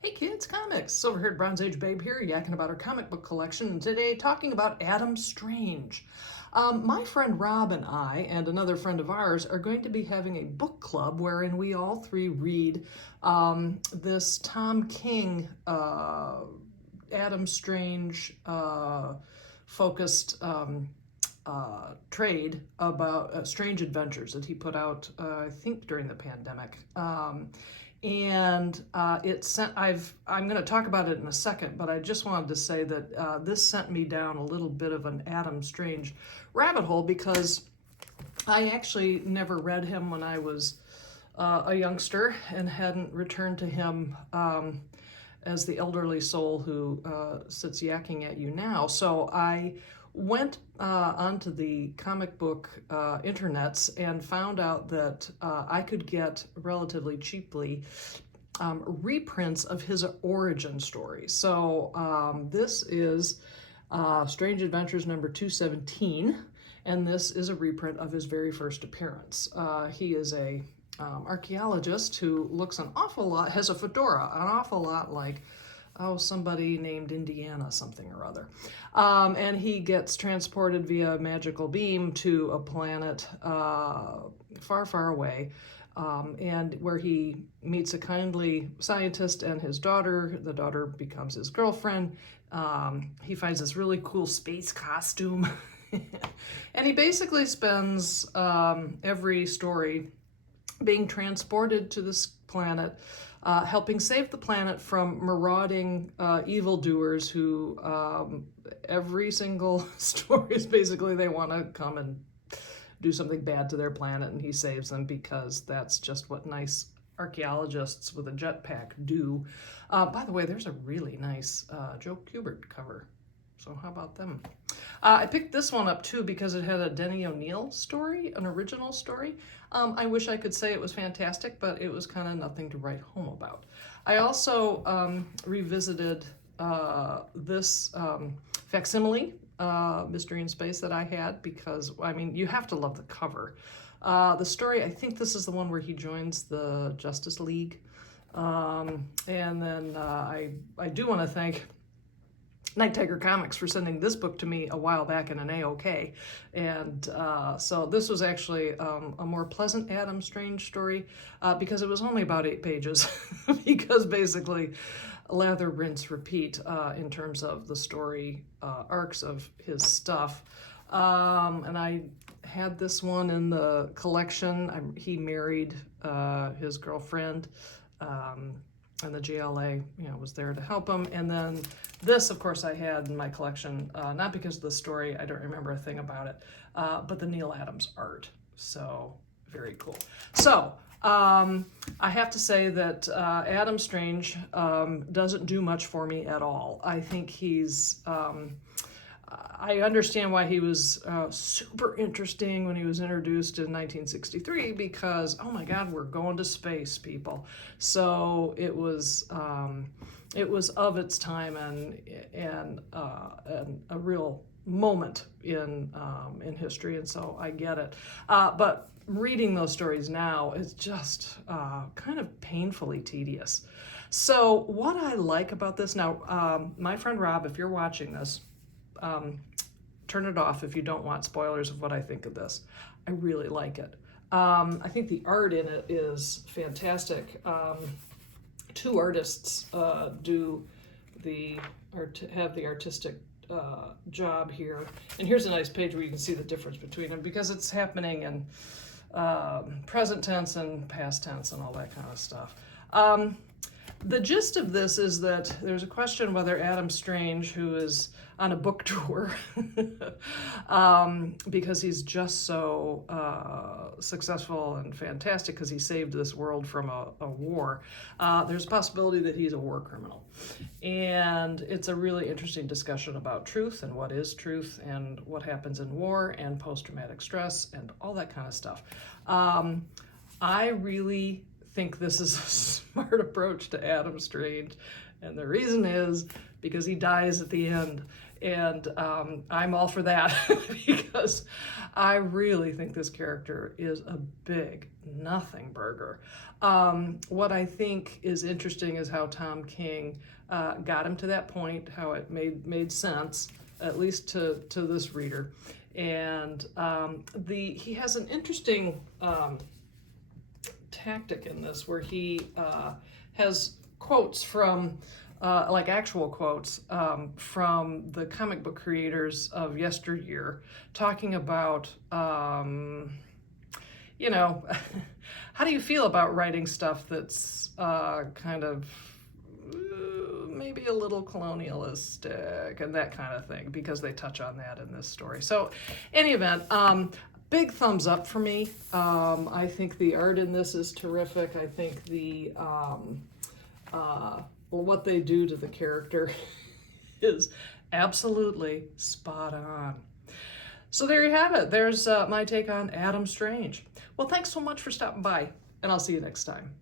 Hey kids, comics! Silver haired Bronze Age babe here, yakking about our comic book collection, and today talking about Adam Strange. My friend Rob and I, and another friend of ours, are going to be having a book club wherein we all three read this Tom King Adam Strange focused trade about Strange Adventures that he put out, I think, during the pandemic. And it sent. I'm going to talk about it in a second, but I just wanted to say that this sent me down a little bit of an Adam Strange rabbit hole because I actually never read him when I was a youngster and hadn't returned to him as the elderly soul who sits yakking at you now. So I went onto the comic book internets and found out that I could get relatively cheaply reprints of his origin story. So this is Strange Adventures number 217, and this is a reprint of his very first appearance. He is a archaeologist who looks an awful lot, has a fedora, an awful lot like, somebody named Indiana something or other. And he gets transported via magical beam to a planet far, far away, and where he meets a kindly scientist and his daughter. The daughter becomes his girlfriend. He finds this really cool space costume. And he basically spends every story being transported to this planet, helping save the planet from marauding evildoers who every single story is basically they want to come and do something bad to their planet, and he saves them because that's just what nice archaeologists with a jetpack do. By the way, there's a really nice Joe Kubert cover. So how about them? I picked this one up too because it had a Denny O'Neil story, an original story. I wish I could say it was fantastic, but it was kind of nothing to write home about. I also revisited this facsimile, Mystery in Space, that I had because, I mean, you have to love the cover. The story, I think this is the one where he joins the Justice League. And then I do want to thank Night Tiger Comics for sending this book to me a while back in an AOK. And so this was actually a more pleasant Adam Strange story because it was only about 8 pages because basically lather, rinse, repeat in terms of the story arcs of his stuff. And I had this one in the collection. He married his girlfriend. And the GLA, was there to help him. And then this, of course, I had in my collection, not because of the story, I don't remember a thing about it, but the Neal Adams art. So, very cool. So, I have to say that Adam Strange doesn't do much for me at all. I think he's... I understand why he was super interesting when he was introduced in 1963 because, oh my God, we're going to space, people. So it was of its time and a real moment in history, and so I get it. But reading those stories now is just kind of painfully tedious. So what I like about this now, my friend Rob, if you're watching this, turn it off if you don't want spoilers of what I think of this. I really like it. I think the art in it is fantastic. 2 artists have the artistic job here. And here's a nice page where you can see the difference between them because it's happening in present tense and past tense and all that kind of stuff. The gist of this is that there's a question whether Adam Strange, who is on a book tour because he's just so successful and fantastic because he saved this world from a war, there's a possibility that he's a war criminal. And it's a really interesting discussion about truth and what is truth and what happens in war and post-traumatic stress and all that kind of stuff. I really think this is a smart approach to Adam Strange. And the reason is because he dies at the end. And I'm all for that because I really think this character is a big nothing burger. What I think is interesting is how Tom King got him to that point, how it made sense, at least to this reader. And he has an interesting tactic in this where he has quotes from like actual quotes from the comic book creators of yesteryear, talking about, you know, how do you feel about writing stuff that's kind of maybe a little colonialistic and that kind of thing, because they touch on that in this story. So, any event, big thumbs up for me. I think the art in this is terrific. I think the what they do to the character is absolutely spot on. So there you have it. There's my take on Adam Strange. Well, thanks so much for stopping by, and I'll see you next time.